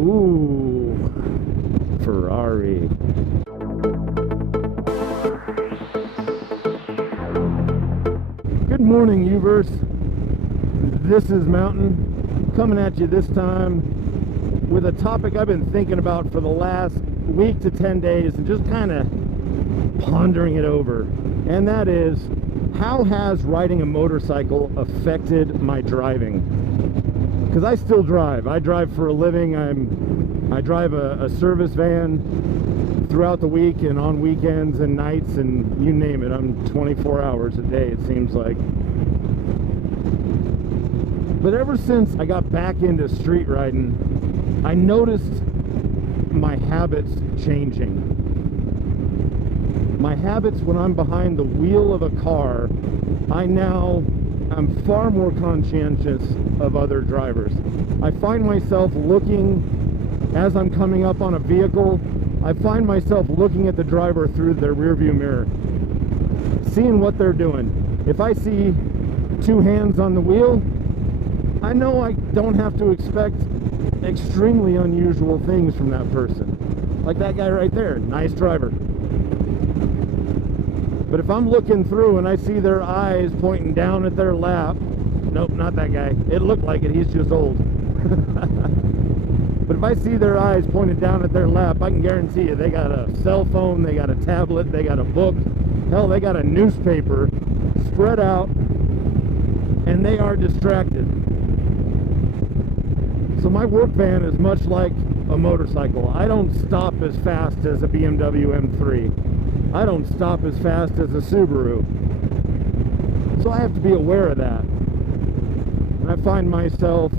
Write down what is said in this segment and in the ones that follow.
Ooh, Ferrari. Good morning, Uverse. This is Mountain, coming at you this time with a topic I've been thinking about for the last week to 10 days and just kind of pondering it over. And that is, how has riding a motorcycle affected my driving? Because I still drive. I drive for a living. I drive a service van throughout the week and on weekends and nights and you name it. I'm 24 hours a day, it seems like. But ever since I got back into street riding, I noticed my habits changing. My habits when I'm behind the wheel of a car, I'm far more conscientious of other drivers. I find myself looking, as I'm coming up on a vehicle, I find myself looking at the driver through their rearview mirror, seeing what they're doing. If I see two hands on the wheel, I know I don't have to expect extremely unusual things from that person. Like that guy right there, nice driver. But if I'm looking through and I see their eyes pointing down at their lap, nope, not that guy. It looked like it, he's just old. But if I see their eyes pointed down at their lap, I can guarantee you they got a cell phone, they got a tablet, they got a book, hell, they got a newspaper spread out, and they are distracted. So my work van is much like a motorcycle. I don't stop as fast as a BMW M3. I don't stop as fast as a Subaru. So I have to be aware of that. And I find myself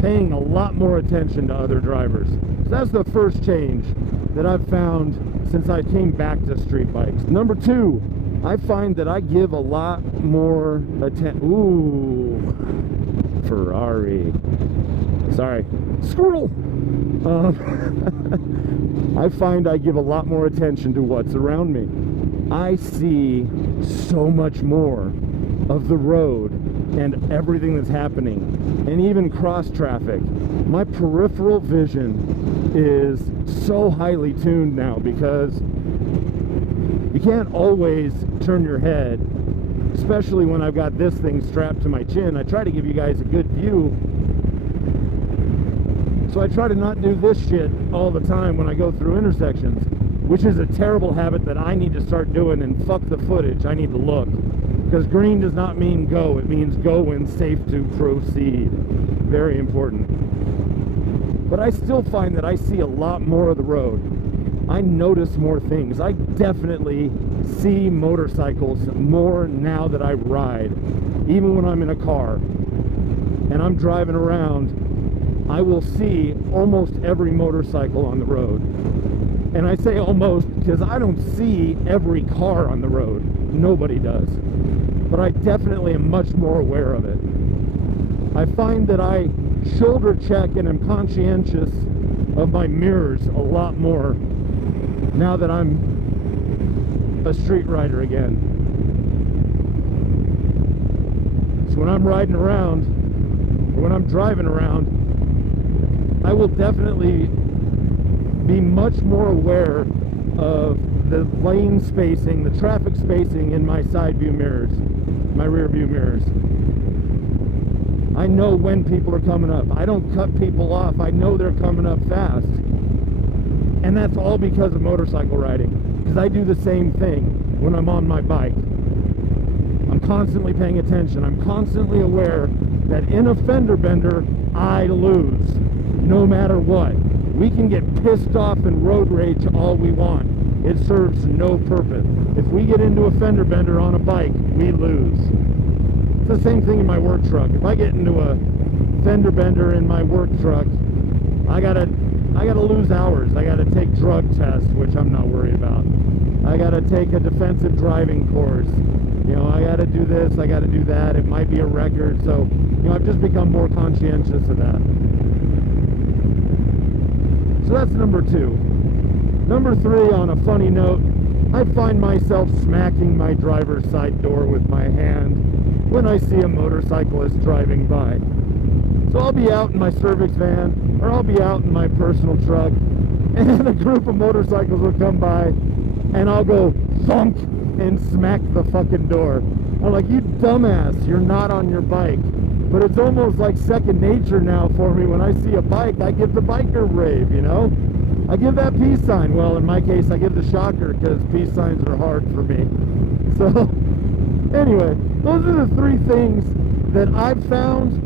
paying a lot more attention to other drivers. So that's the first change that I've found since I came back to street bikes. Number two, I find that I give a lot more attention. Ooh, Ferrari. Sorry, squirrel. I find I give a lot more attention to what's around me. I see so much more of the road and everything that's happening, and even cross traffic. My peripheral vision is so highly tuned now because you can't always turn your head, especially when I've got this thing strapped to my chin. I try to give you guys a good view. So I try to not do this shit all the time when I go through intersections, which is a terrible habit that I need to start doing, and fuck the footage, I need to look. Because green does not mean go, it means go when safe to proceed. Very important. But I still find that I see a lot more of the road. I notice more things. I definitely see motorcycles more now that I ride. Even when I'm in a car and I'm driving around, I will see almost every motorcycle on the road. And I say almost because I don't see every car on the road. Nobody does. But I definitely am much more aware of it. I find that I shoulder check and am conscientious of my mirrors a lot more now that I'm a street rider again. So when I'm riding around, or when I'm driving around, I will definitely be much more aware of the lane spacing, the traffic spacing in my side view mirrors, my rear view mirrors. I know when people are coming up. I don't cut people off. I know they're coming up fast. And that's all because of motorcycle riding. Because I do the same thing when I'm on my bike. I'm constantly paying attention. I'm constantly aware that in a fender bender, I lose. No matter what. We can get pissed off and road rage all we want. It serves no purpose. If we get into a fender bender on a bike, we lose. It's the same thing in my work truck. If I get into a fender bender in my work truck, I gotta lose hours. I gotta take drug tests, which I'm not worried about. I gotta take a defensive driving course. You know, I gotta do this, I gotta do that. It might be a record, so, you know, I've just become more conscientious of that. So that's number two. Number three, on a funny note, I find myself smacking my driver's side door with my hand when I see a motorcyclist driving by. So So I'll be out in my Cervix van, or I'll be out in my personal truck, and a group of motorcycles will come by, and I'll go thunk and smack the fucking door. I'm like, you dumbass, you're not on your bike. But it's almost like second nature now for me. When I see a bike, I give the biker rave, you know? I give that peace sign. Well, in my case, I give the shocker, because peace signs are hard for me. So, anyway, those are the three things that I've found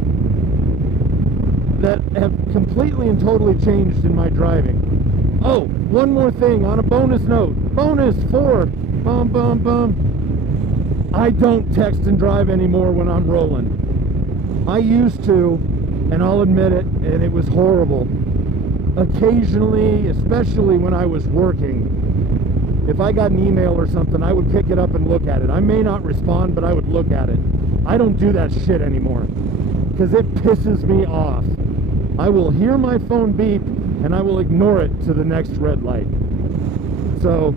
that have completely and totally changed in my driving. Oh, one more thing on a bonus note. Bonus 4. Bum, bum, bum. I don't text and drive anymore when I'm rolling. I used to, and I'll admit it, and it was horrible. Occasionally, especially when I was working, if I got an email or something, I would pick it up and look at it. I may not respond, but I would look at it. I don't do that shit anymore, because it pisses me off. I will hear my phone beep, and I will ignore it to the next red light. So,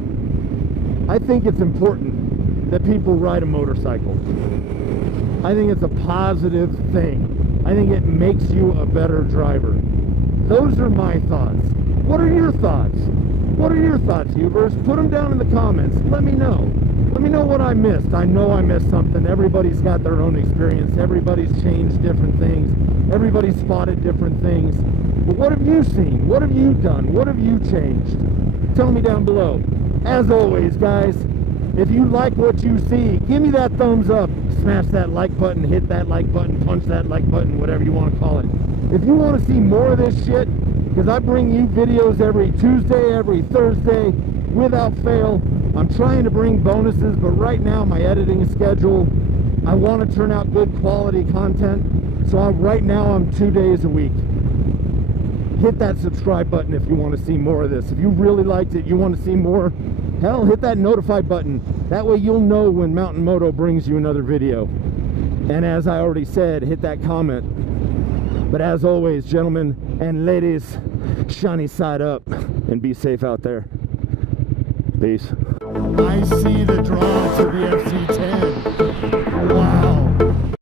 I think it's important that people ride a motorcycle. I think it's a positive thing. I think it makes you a better driver. Those are my thoughts. What are your thoughts? What are your thoughts, Ubers? Put them down in the comments. Let me know. Let me know what I missed. I know I missed something. Everybody's got their own experience. Everybody's changed different things. Everybody's spotted different things. But what have you seen? What have you done? What have you changed? Tell me down below. As always, guys, if you like what you see, give me that thumbs up. Smash that like button, hit that like button, punch that like button, whatever you want to call it. If you want to see more of this shit, because I bring you videos every Tuesday, every Thursday, without fail. I'm trying to bring bonuses, but right now my editing schedule, I want to turn out good quality content. So right now I'm 2 days a week. Hit that subscribe button if you want to see more of this. If you really liked it, you want to see more, hell, hit that notify button. That way you'll know when MtnMoto brings you another video. And as I already said, hit that comment. But as always, gentlemen and ladies, shiny side up and be safe out there. Peace. I see the draw to the FC10. Wow.